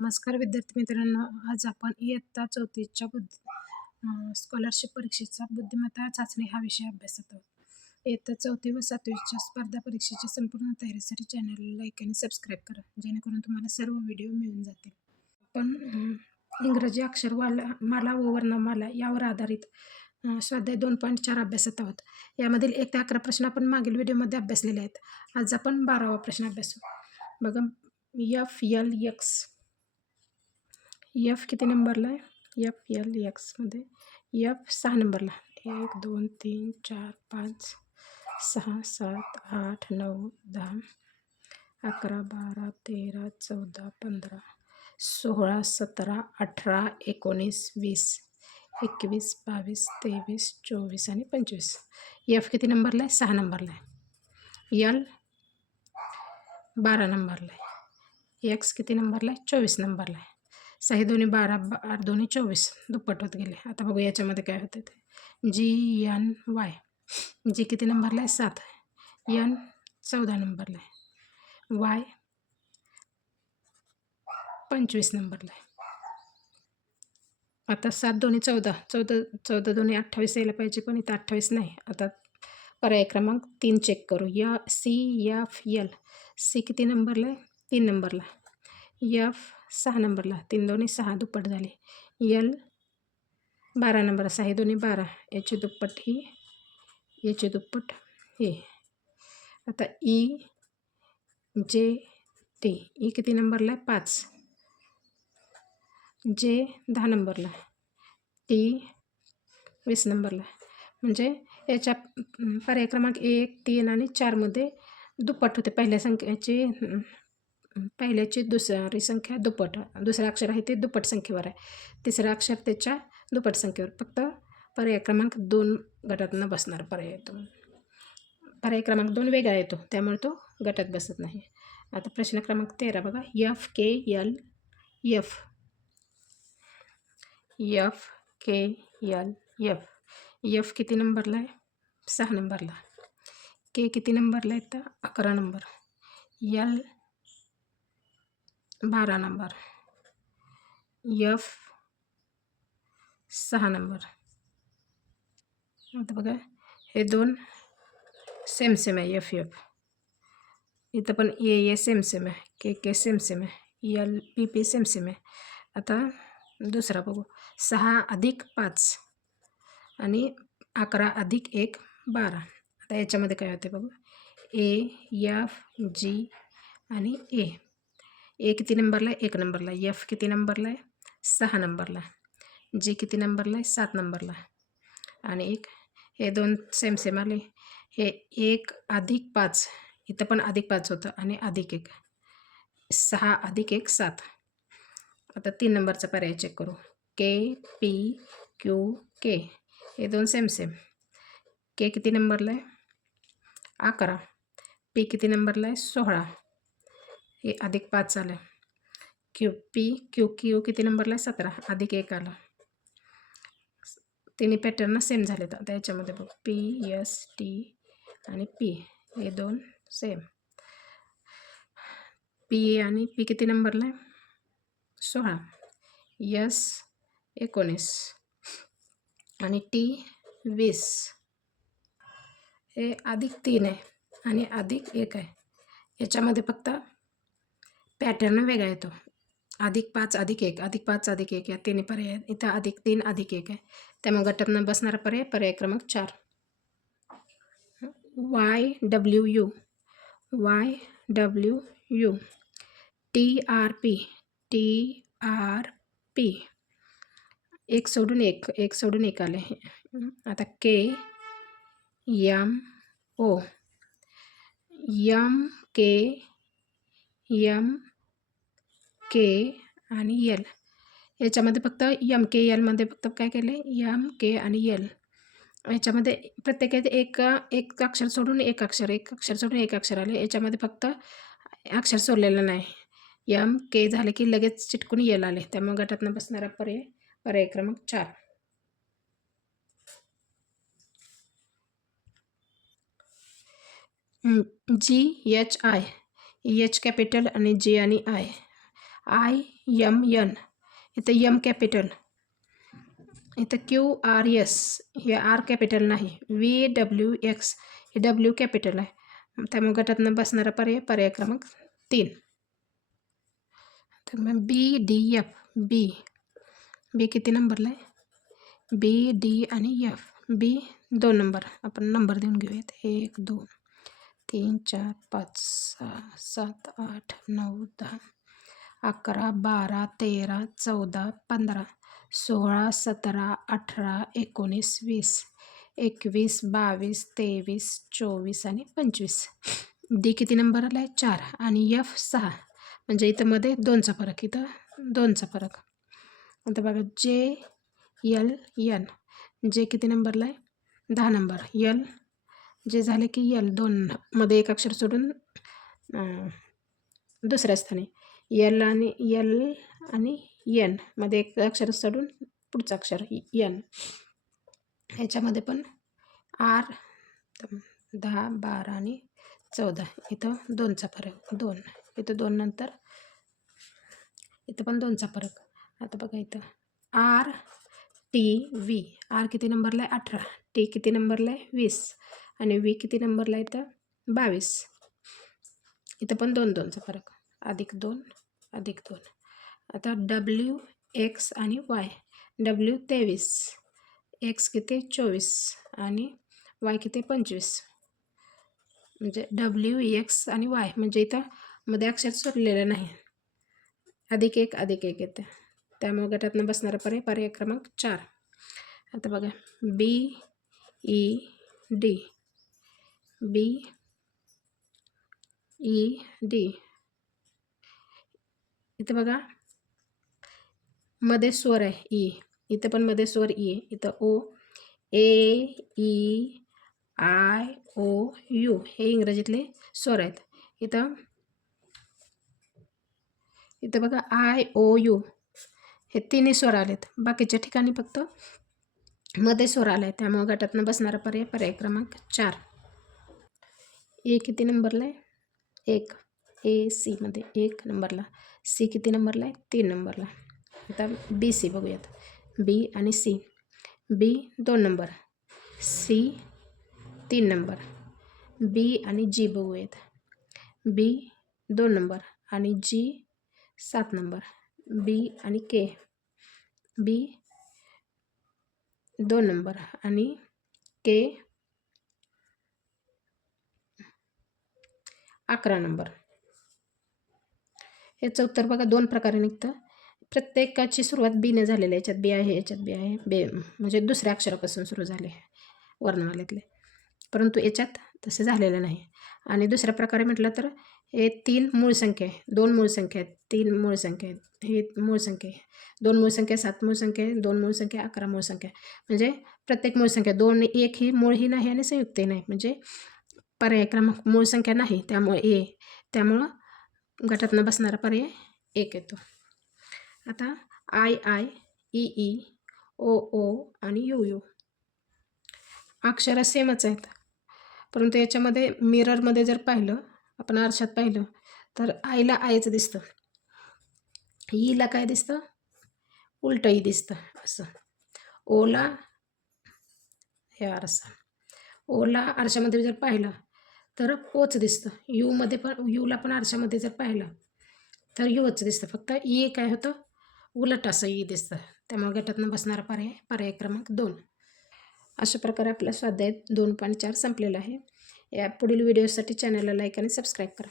नमस्कार विद्यार्थी मित्रांनो, आज आपण इयत्ता 4थीच्या स्कॉलरशिप परीक्षेचा बुद्धिमत्ता चाचणी हा विषय अभ्यासत आहोत. इयत्ता 4थी व 7वीच्या स्पर्धा परीक्षेच्या संपूर्ण तयारीसाठी चॅनलला लाईक आणि सबस्क्राईब करा, जेणेकरून तुम्हाला सर्व व्हिडिओ मिळून जातील. आपण इंग्रजी अक्षरमाला व वर्णमाला यावर आधारित स्वाध्याय 2.4 अभ्यासत आहोत. यामधील 1 ते 11 प्रश्न आपण मागील व्हिडिओमध्ये अभ्यासलेले आहेत. आज आपण 12वा प्रश्न अभ्यासू. बघा, FLX. एफ किती नंबरला आहे? FLX मध्ये एफ 6 नंबरला. 1 2 3 4 5 6 7 8 9 10 11 12 13 14 15 16 17 18 19 20 21 22 23 24 आणि 25. एफ किती नंबरला आहे? 6 नंबरला आहे. एल 12 नंबरला आहे. एक्स किती नंबरला आहे? 24 नंबरला आहे. 6 दोन्ही 12, 12 दोन्ही 24, दुप्पट होत गेले. आता बघू याच्यामध्ये काय होतं ते. GNY. जी किती नंबरला आहे? 7. N 14 नंबरला आहे. Y 25 नंबरला आहे. आता 7 दोन्ही 14, 14 दोन्ही 28 यायला पाहिजे, पण इथं 28 नाही. आता पर्याय क्रमांक 3 चेक करू. CFL. सी किती नंबरला आहे? 3 नंबरला. F 6 नंबरला. 3 दोन्ही 6, दुप्पट झाले. L 12 number. 6 दोन्ही 12, याची दुप्पट ही, याची दुप्पट हे. आता EJT. ई किती नंबरला आहे? 5. J 10 नंबरला. T 20 नंबरला. म्हणजे याच्या पर्याय क्रमांक 1, 3 आणि 4 मध्ये दुप्पट होते. पहिल्याची दुसरी संख्या दुप्पट, दुसरं अक्षर आहे ते दुप्पट संख्येवर आहे, तिसरं अक्षर त्याच्या दुप्पट संख्येवर. फक्त पर्याय क्रमांक 2 गटात न बसणार पर्याय येतो. पर्याय क्रमांक 2 वेगळा येतो, त्यामुळे तो गटात बसत नाही. आता प्रश्न क्रमांक 13 बघा. FKLF. FKLF. F किती नंबरला आहे? 6 नंबरला. K किती नंबरला आहे? तर 11 number. L 12 number. F 6 number. आता बघा, हे 2 सेम आहे. FF. इथं पण AA सेम आहे, KK सेम आहे, LPP सेम आहे. आता दुसरा बघू. 6 अधिक 5 आणि 11 अधिक 1 12. आता याच्यामध्ये काय होते बघू. AFG आणि A किती नंबरला आहे? 1 नंबरला. F किती नंबरला आहे? 6 नंबरला. G किती नंबरला आहे? 7 नंबरला. आणि 1, हे 2 सेम आले. हे 1 अधिक 5, इथं पण अधिक 5 होतं आणि अधिक 1. 6 अधिक 1 7. आता 3 नंबरचा पर्याय चेक करू. KPQK. हे 2 सेम. K किती नंबरला आहे? 11. P किती नंबरला आहे? 16. हे अधिक 5 आलं. QQ किती नंबरला आहे? 17. अधिक 1 आलं. तिन्ही पॅटर्न सेम झाले. आता याच्यामध्ये बघ, PST आणि P हे 2 सेम. PA आणि P किती नंबरला आहे? 16. S 19 आणि T 20. हे अधिक 3 आहे आणि अधिक 1 आहे. याच्यामध्ये फक्त पॅटर्न वेगळा येतो. अधिक 5 अधिक 1, अधिक 5 अधिक 1 या तिन्ही पर्याय. इथं अधिक 3 अधिक 1 आहे, त्यामुळे गटात न बसणारा पर्याय क्रमांक 4. YWU. TRP. एक सोडून एक आले. आता KMO. MK आणि L. याच्यामध्ये फक्त MKL मध्ये फक्त काय केले? MK आणि L. याच्यामध्ये प्रत्येकात एक अक्षर सोडून एक अक्षर सोडून एक अक्षर आले. याच्यामध्ये फक्त अक्षर सोडलेलं नाही. MK झाले की लगेच चिटकून L आले, त्यामुळे गटातनं बसणारा पर्याय क्रमांक 4. GHI. H कॅपिटल आणि J आणि I. IMN, इथं M कॅपिटल, इथं QRS, हे R कॅपिटल नाही. VWX, हे W कॅपिटल आहे. त्यामुळे गटातनं बसणारा पर्याय क्रमांक 3. तर मग BDF, बी किती नंबरला आहे? BD आणि F. B 2 नंबर, आपण नंबर देऊन घेऊयात. 1 2 3 4 5 6 7 8 9 10 11 12 13 14 15 16 17 18 19 20 21 22 23 24 आणि 25. D किती नंबर आला आहे? 4 आणि F 6. म्हणजे इथं मध्ये 2चा फरक, इथं 2चा फरक. आता बघा JLN, जे किती नंबरला आहे? 10 नंबर. L जे झाले की L 2 मध्ये एक अक्षर सोडून दुसऱ्या स्थानी. L आणि N मध्ये एक अक्षर सोडून पुढचं अक्षर N. ह्याच्यामध्ये पण R 10 12 आणि 14, इथं 2चा फरक, 2. इथं 2 नंतर इथं पण 2चा फरक. आता बघा इथं RTV, R किती नंबरला आहे? 18. T किती नंबरला आहे? 20 आणि V किती नंबरला आहे? इथं 22. इथं पण 2चा फरक, +2 +2. आता WX आणि Y. W 23, X किती 24 आणि Y किती 25. म्हणजे WX आणि Y, म्हणजे इथं मध्ये अक्षर सोडलेलं नाही. +1 येते. त्यामुळे गटातनं बसणारा पर्याय क्रमांक 4. आता बघा BED, इथं बघा मध्ये स्वर आहे E, इथं पण मध्ये स्वर E आहे. इथं O, AEIOU हे इंग्रजीतले स्वर आहेत. इथं बघा IOU हे 3ही स्वर आलेत. बाकीच्या ठिकाणी फक्त मध्ये स्वर आलाय. त्यामुळे गटातनं बसणारा पर्याय क्रमांक 4. A किती नंबरला आहे? 1. AC मध्ये 1 नंबरला. C किती नंबरला आहे? 3 नंबरला. आता BC बघूयात. B आणि C. B 2 number, C 3 number. B आणि G बघूयात. B 2 नंबर आणि G 7 नंबर. B आणि K. B 2 नंबर आणि K 11 नंबर. याचं उत्तर बघा 2 प्रकारे निघतं. प्रत्येकाची सुरुवात बीने झालेली आहे. याच्यात बी आहे, याच्यात बी आहे. बे म्हणजे दुसऱ्या अक्षरापासून सुरू झाले वर्णमालेतले, परंतु याच्यात तसे झालेलं नाही. आणि दुसऱ्या प्रकारे म्हटलं तर हे 3 मूळ संख्या आहे, 2 मूळ संख्या आहेत, 3 मूळ संख्या आहेत, हे मूळ संख्या आहे, 2 मूळ संख्या, 7 मूळ संख्या आहे, 2 मूळ संख्या, 11 मूळ संख्या. म्हणजे प्रत्येक मूळ संख्या 2, 1 ही मूळही नाही आणि संयुक्तही नाही. म्हणजे पर्याय क्रमांक मूळ संख्या नाही, त्यामुळे A. त्यामुळं गटातनं बसणारा पर्याय 1 येतो. आता II, EE, OO आणि UU अक्षरं सेमच आहेत, परंतु याच्यामध्ये मिररमध्ये जर पाहिलं, आपण आरशात पाहिलं तर आईला आयच दिसतं, ईला काय दिसतं? उलटंही दिसतं. असं ओला हे आरसा, ओला आरशामध्ये जर पाहिलं तर ओच दिसतं. यूला पण आरशामध्ये जर पाहिलं तर यूच दिसतं. फक्त ई काय होतं? उलट असं ई दिसतं. त्यामुळे गटातनं बसणारा पर्याय क्रमांक 2. अशा प्रकारे आपला स्वाध्याय 2.4 संपलेला आहे. या पुढील व्हिडिओसाठी चॅनलला लाईक आणि सबस्क्राईब करा.